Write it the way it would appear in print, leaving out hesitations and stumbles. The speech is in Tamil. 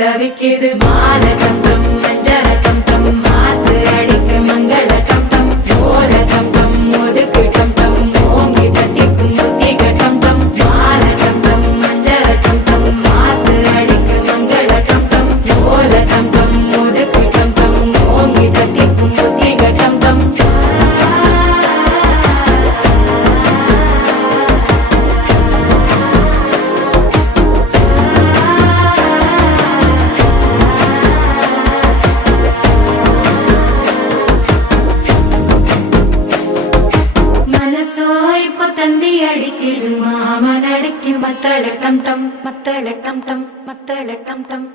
தவிக்குது மால டம் டம் மஞ்சள டம் டம் மாத்து அடிக்க மங்கள டம் டம் ஓல டம் டம் ஒதுக்கு டம் டம் ஓங்கி தட்டிக்கும் முத்திக டம் டம் மால டம் டம் மஞ்சள டம் டம் மாத்து அடிக்க மங்கள டம் டம் ஓல டம் டம் ஒதுக்கு டம் டம் ஓங்கி தட்டிக்கும் முத்திக டம் டம் இப்ப தந்தி அடிக்குது மாமன் அடிக்கு மத்தள டம் டம் மத்தள டம் டம் மத்தள டம் டம்